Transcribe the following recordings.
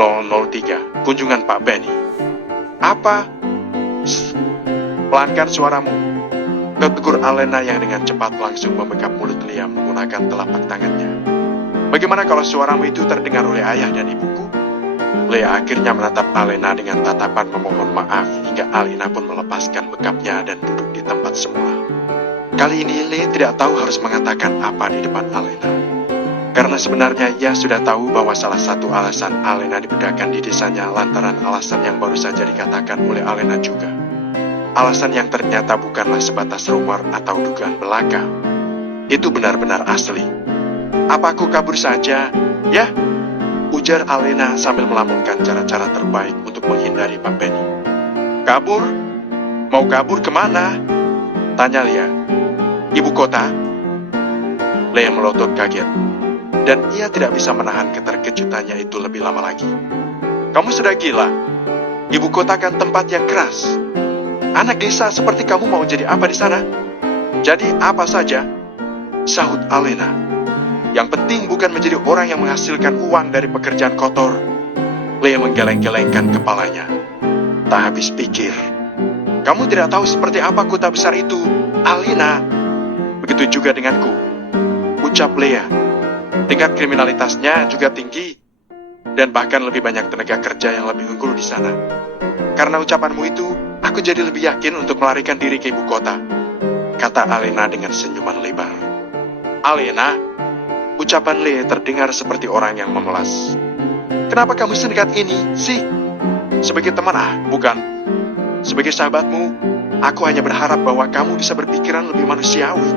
003, kunjungan Pak Benny. Apa? Shh, pelankan suaramu, ketegur Alena yang dengan cepat langsung membekap mulut Lea menggunakan telapak tangannya. Bagaimana kalau suaramu itu terdengar oleh ayah dan ibuku? Lea akhirnya menatap Alena dengan tatapan memohon maaf hingga Alena pun melepaskan bekapnya dan duduk di tempat semula. Kali ini Lea tidak tahu harus mengatakan apa di depan Alena. Karena sebenarnya ia sudah tahu bahwa salah satu alasan Alena dipindahkan di desanya lantaran alasan yang baru saja dikatakan oleh Alena juga. Alasan yang ternyata bukanlah sebatas rumor atau dugaan belaka. Itu benar-benar asli. Apa aku kabur saja, ya? Ujar Alena sambil melamunkan cara-cara terbaik untuk menghindari Pak Benny. Kabur? Mau kabur kemana? Tanya Lea. Ibu kota? Lea melotot kaget. Dan ia tidak bisa menahan keterkejutannya itu lebih lama lagi. Kamu sudah gila? Ibu kota kan tempat yang keras. Anak desa seperti kamu mau jadi apa di sana? Jadi apa saja? Sahut Alena. Yang penting bukan menjadi orang yang menghasilkan uang dari pekerjaan kotor. Lea menggeleng-gelengkan kepalanya. Tak habis pikir. Kamu tidak tahu seperti apa kota besar itu, Alena. Begitu juga denganku. Ucap Lea. Tingkat kriminalitasnya juga tinggi. Dan bahkan lebih banyak tenaga kerja yang lebih unggul di sana. Karena ucapanmu itu, aku jadi lebih yakin untuk melarikan diri ke ibu kota. Kata Alena dengan senyuman lebar. Alena? Ucapan Lea terdengar seperti orang yang memelas. Kenapa kamu senekat ini, sih? Sebagai teman bukan. Sebagai sahabatmu, aku hanya berharap bahwa kamu bisa berpikiran lebih manusiawi.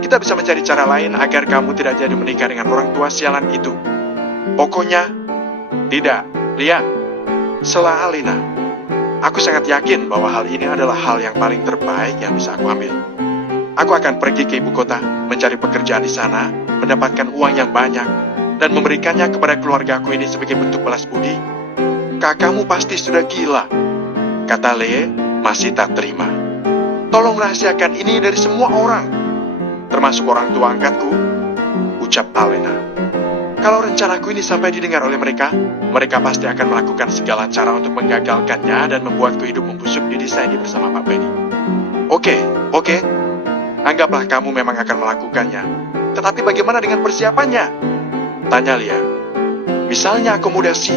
Kita bisa mencari cara lain agar kamu tidak jadi menikah dengan orang tua sialan itu. Pokoknya, tidak, Lea. Sela Alena. Aku sangat yakin bahwa hal ini adalah hal yang paling terbaik yang bisa aku ambil. Aku akan pergi ke ibu kota, mencari pekerjaan di sana, mendapatkan uang yang banyak, dan memberikannya kepada keluargaku ini sebagai bentuk balas budi. Kakakmu pasti sudah gila, kata Lea masih tak terima. Tolong rahasiakan ini dari semua orang. Termasuk orang tua angkatku, ucap Alena. Kalau rencanaku ini sampai didengar oleh mereka, mereka pasti akan melakukan segala cara untuk menggagalkannya dan membuatku hidup membusuk di desa ini bersama Pak Benny. Oke. Anggaplah kamu memang akan melakukannya. Tetapi bagaimana dengan persiapannya? Tanya Lea. Misalnya akomodasi,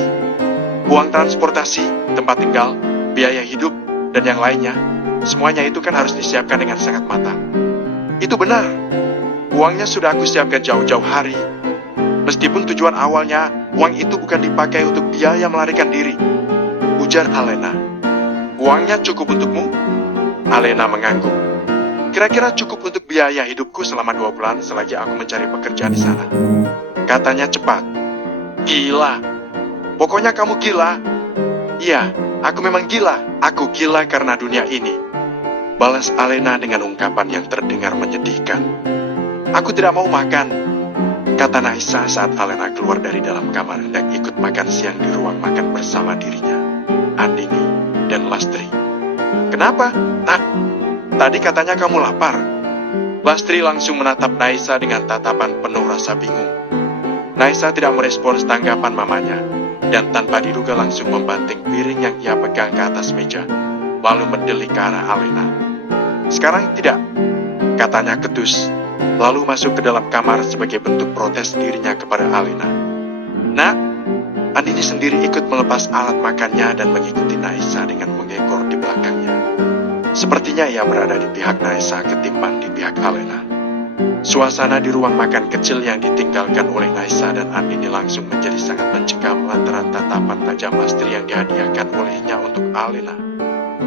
uang transportasi, tempat tinggal, biaya hidup, dan yang lainnya. Semuanya itu kan harus disiapkan dengan sangat matang. Itu benar. Uangnya sudah aku siapkan jauh-jauh hari. Meskipun tujuan awalnya, uang itu bukan dipakai untuk biaya melarikan diri. Ujar Alena. Uangnya cukup untukmu? Alena mengangguk. Kira-kira cukup untuk biaya hidupku selama 2 bulan selagi aku mencari pekerjaan di sana. Katanya cepat. Gila. Pokoknya kamu gila. Iya, aku memang gila. Aku gila karena dunia ini. Balas Alena dengan ungkapan yang terdengar menyedihkan. Aku tidak mau makan, kata Naisa saat Alena keluar dari dalam kamar dan ikut makan siang di ruang makan bersama dirinya, Andini, dan Lastri. Kenapa? Tadi katanya kamu lapar. Lastri langsung menatap Naisa dengan tatapan penuh rasa bingung. Naisa tidak merespons tanggapan mamanya, dan tanpa diduga langsung membanting piring yang ia pegang ke atas meja, lalu mendelik ke arah Alena. Sekarang tidak, katanya ketus, lalu masuk ke dalam kamar sebagai bentuk protes dirinya kepada Alena. Nak, Andini sendiri ikut melepas alat makannya dan mengikuti Naisa dengan mengekor di belakangnya. Sepertinya ia berada di pihak Naisa ketimbang di pihak Alena. Suasana di ruang makan kecil yang ditinggalkan oleh Naisa dan Andini langsung menjadi sangat mencekam lantaran tatapan tajam Lastri yang dihadiahkan olehnya untuk Alena.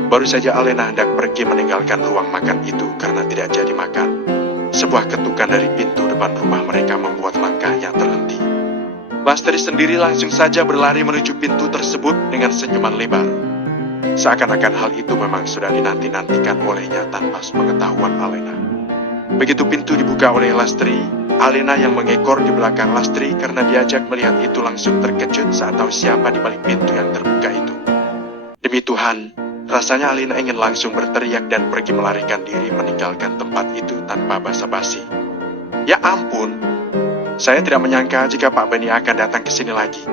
Baru saja Alena hendak pergi meninggalkan ruang makan itu karena tidak jadi makan. Sebuah ketukan dari pintu depan rumah mereka membuat langkahnya terhenti. Lastri sendiri langsung saja berlari menuju pintu tersebut dengan senyuman lebar. Seakan-akan hal itu memang sudah dinanti-nantikan olehnya tanpa sepengetahuan Alena. Begitu pintu dibuka oleh Lastri, Alena yang mengekor di belakang Lastri karena diajak melihat itu langsung terkejut saat tahu siapa di balik pintu yang terbuka itu. Demi Tuhan, rasanya Alena ingin langsung berteriak dan pergi melarikan diri meninggalkan tempat itu tanpa basa-basi. Ya ampun, saya tidak menyangka jika Pak Benny akan datang ke sini lagi.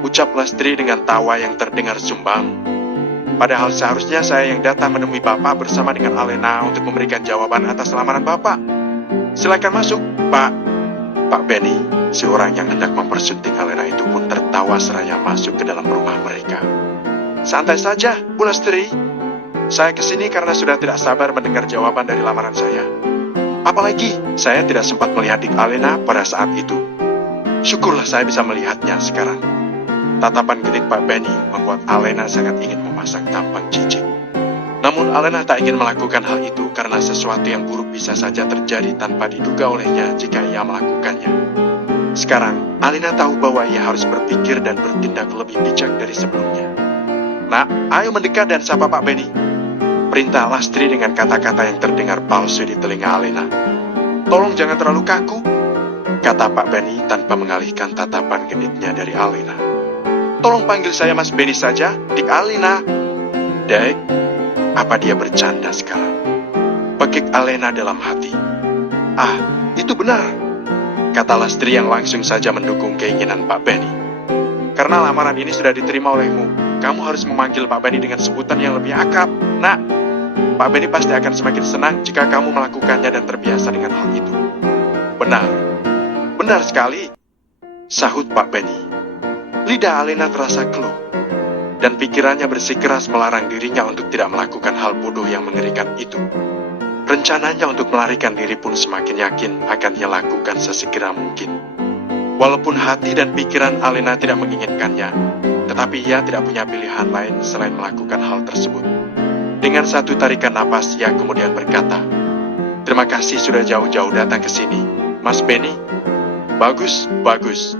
ucap Lastri dengan tawa yang terdengar sumbang. Padahal seharusnya saya yang datang menemui Bapak bersama dengan Alena untuk memberikan jawaban atas lamaran Bapak. Silakan masuk, Pak. Pak Benny, seorang yang hendak mempersunting Alena itu pun tertawa seraya masuk ke dalam rumah mereka. Santai saja, Bu Lastri. Saya kesini karena sudah tidak sabar mendengar jawaban dari lamaran saya. Apalagi, saya tidak sempat melihat Dik Alena pada saat itu. Syukurlah saya bisa melihatnya sekarang. Tatapan genit Pak Benny membuat Alena sangat ingin memasang tampang jijik. Namun Alena tak ingin melakukan hal itu karena sesuatu yang buruk bisa saja terjadi tanpa diduga olehnya jika ia melakukannya. Sekarang, Alena tahu bahwa ia harus berpikir dan bertindak lebih bijak dari sebelumnya. Nak, ayo mendekat dan sapa Pak Benny. Perintah Lastri dengan kata-kata yang terdengar palsu di telinga Alena. Tolong jangan terlalu kaku, kata Pak Benny tanpa mengalihkan tatapan genitnya dari Alena. Tolong panggil saya Mas Benny saja, Dik Alena. Dek, apa dia bercanda sekarang? Pekik Alena dalam hati. Ah, itu benar, kata Lastri yang langsung saja mendukung keinginan Pak Benny. Karena lamaran ini sudah diterima olehmu, kamu harus memanggil Pak Benny dengan sebutan yang lebih akrab. Nak, Pak Benny pasti akan semakin senang jika kamu melakukannya dan terbiasa dengan hal itu. Benar, benar sekali, sahut Pak Benny. Lidah Alena terasa keluh, dan pikirannya bersikeras melarang dirinya untuk tidak melakukan hal bodoh yang mengerikan itu. Rencananya untuk melarikan diri pun semakin yakin akan ia lakukan sesegera mungkin. Walaupun hati dan pikiran Alena tidak menginginkannya, tetapi ia tidak punya pilihan lain selain melakukan hal tersebut. Dengan satu tarikan napas, ia kemudian berkata, "Terima kasih sudah jauh-jauh datang ke sini, Mas Benny. Bagus, bagus."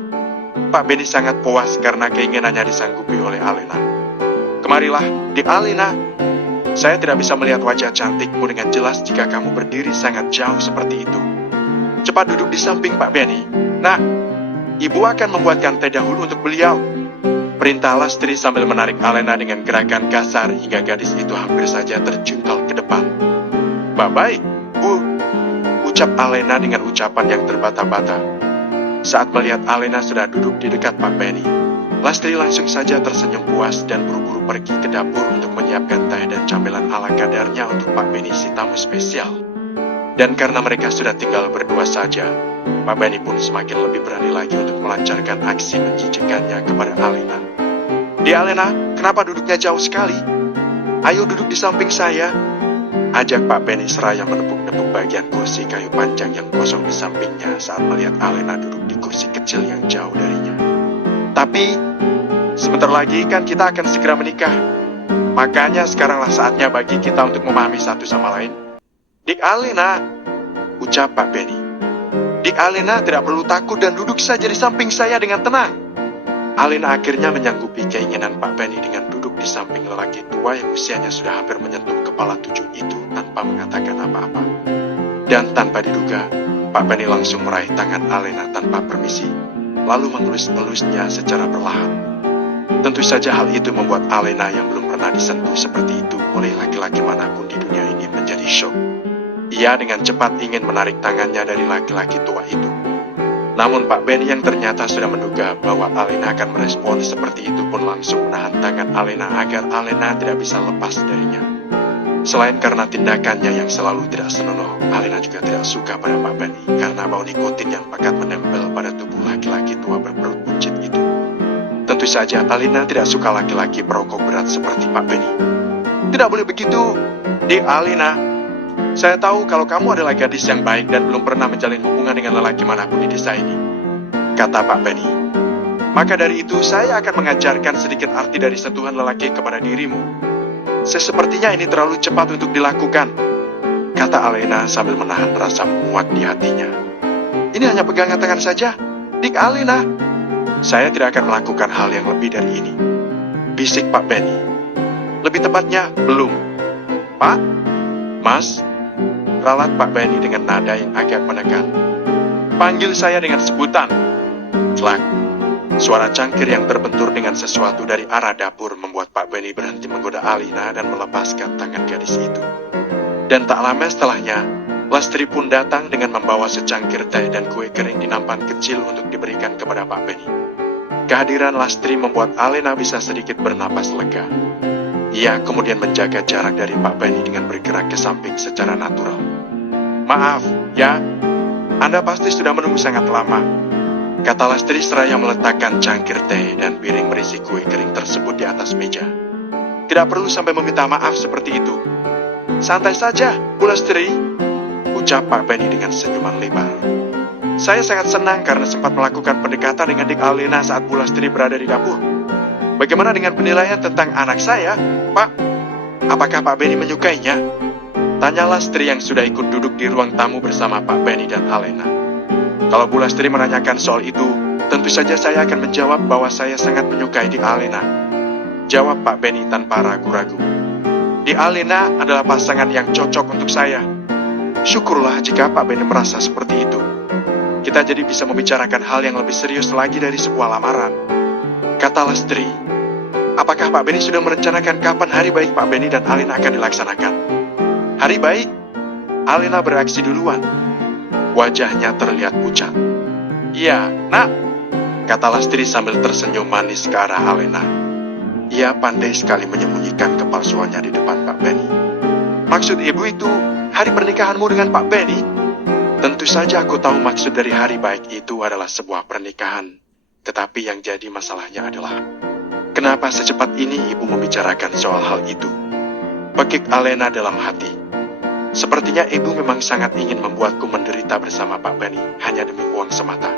Pak Benny sangat puas karena keinginannya disanggupi oleh Alena. "Kemarilah, Dik Alena. Saya tidak bisa melihat wajah cantikmu dengan jelas jika kamu berdiri sangat jauh seperti itu. Cepat duduk di samping Pak Benny. Nah, Ibu akan membuatkan teh dahulu untuk beliau." Perintah Lastri sambil menarik Alena dengan gerakan kasar hingga gadis itu hampir saja terjungkal ke depan. "Baik, Bu," ucap Alena dengan ucapan yang terbata-bata. Saat melihat Alena sudah duduk di dekat Pak Benny, Lastri langsung saja tersenyum puas dan buru-buru pergi ke dapur untuk menyiapkan teh dan camilan ala kadarnya untuk Pak Benny si tamu spesial. Dan karena mereka sudah tinggal berdua saja, Pak Benny pun semakin lebih berani lagi untuk melancarkan aksi menjijikkannya kepada Alena. "Di Alena, kenapa duduknya jauh sekali? Ayo duduk di samping saya," ajak Pak Benny seraya menepuk-nepuk bagian kursi kayu panjang yang kosong di sampingnya saat melihat Alena duduk di kursi kecil yang jauh darinya. "Tapi, sebentar lagi kan kita akan segera menikah. Makanya sekaranglah saatnya bagi kita untuk memahami satu sama lain. Dik Alena," ucap Pak Benny. "Dik Alena tidak perlu takut dan duduk saja di samping saya dengan tenang." Alena akhirnya menyanggupi keinginan Pak Benny dengan duduk di samping lelaki tua yang usianya sudah hampir menyentuh kepala 7 itu tanpa mengatakan apa-apa. Dan tanpa diduga, Pak Benny langsung meraih tangan Alena tanpa permisi, lalu mengelus-elusnya secara perlahan. Tentu saja hal itu membuat Alena yang belum pernah disentuh seperti itu oleh laki-laki manapun di dunia ini menjadi syok. Ia dengan cepat ingin menarik tangannya dari laki-laki tua itu. Namun Pak Benny yang ternyata sudah menduga bahwa Alena akan merespon seperti itu pun langsung menahan tangan Alena agar Alena tidak bisa lepas darinya. Selain karena tindakannya yang selalu tidak senonoh, Alena juga tidak suka pada Pak Benny karena bau nikotin yang pekat menempel pada tubuh laki-laki tua berperut buncit itu. Tentu saja Alena tidak suka laki-laki perokok berat seperti Pak Benny. "Tidak boleh begitu, Dik Alena. Saya tahu kalau kamu adalah gadis yang baik dan belum pernah menjalin hubungan dengan lelaki manapun di desa ini," kata Pak Benny. "Maka dari itu saya akan mengajarkan sedikit arti dari sentuhan lelaki kepada dirimu. Sepertinya ini terlalu cepat untuk dilakukan," kata Alena sambil menahan rasa muak di hatinya. "Ini hanya pegangan tangan saja, Dik Alena. Saya tidak akan melakukan hal yang lebih dari ini," bisik Pak Benny. "Lebih tepatnya, belum." "Pak, Mas," ralat Pak Benny dengan nada yang agak menekan. "Panggil saya dengan sebutan." Celak. Suara cangkir yang terbentur dengan sesuatu dari arah dapur membuat Pak Benny berhenti menggoda Alena dan melepaskan tangan gadis itu. Dan tak lama setelahnya, Lastri pun datang dengan membawa secangkir teh dan kue kering di nampan kecil untuk diberikan kepada Pak Benny. Kehadiran Lastri membuat Alena bisa sedikit bernapas lega. Ia kemudian menjaga jarak dari Pak Benny dengan bergerak ke samping secara natural. "Maaf, ya, Anda pasti sudah menunggu sangat lama," kata Lastri seraya meletakkan cangkir teh dan piring berisi kue kering tersebut di atas meja. "Tidak perlu sampai meminta maaf seperti itu. Santai saja, Bu Lastri," ucap Pak Benny dengan senyuman lebar. "Saya sangat senang karena sempat melakukan pendekatan dengan Dik Alena saat Bu Lastri berada di dapur. Bagaimana dengan penilaian tentang anak saya, Pak? Apakah Pak Benny menyukainya?" tanya Lastri yang sudah ikut duduk di ruang tamu bersama Pak Benny dan Alena. "Kalau Bu Lastri menanyakan soal itu, tentu saja saya akan menjawab bahwa saya sangat menyukai Dik Alena," jawab Pak Benny tanpa ragu-ragu. "Dik Alena adalah pasangan yang cocok untuk saya. Syukurlah jika Pak Benny merasa seperti itu. Kita jadi bisa membicarakan hal yang lebih serius lagi dari sebuah lamaran," kata Lastri. "Apakah Pak Benny sudah merencanakan kapan hari baik Pak Benny dan Alena akan dilaksanakan?" "Hari baik?" Alena bereaksi duluan. Wajahnya terlihat pucat. "Iya, Nak," kata Lastri sambil tersenyum manis ke arah Alena. Ia pandai sekali menyembunyikan kepalsuannya di depan Pak Benny. "Maksud ibu itu hari pernikahanmu dengan Pak Benny?" "Tentu saja aku tahu maksud dari hari baik itu adalah sebuah pernikahan. Tetapi yang jadi masalahnya adalah, kenapa secepat ini ibu membicarakan soal hal itu?" Pekik Alena dalam hati. Sepertinya ibu memang sangat ingin membuatku menderita bersama Pak Benny hanya demi uang semata.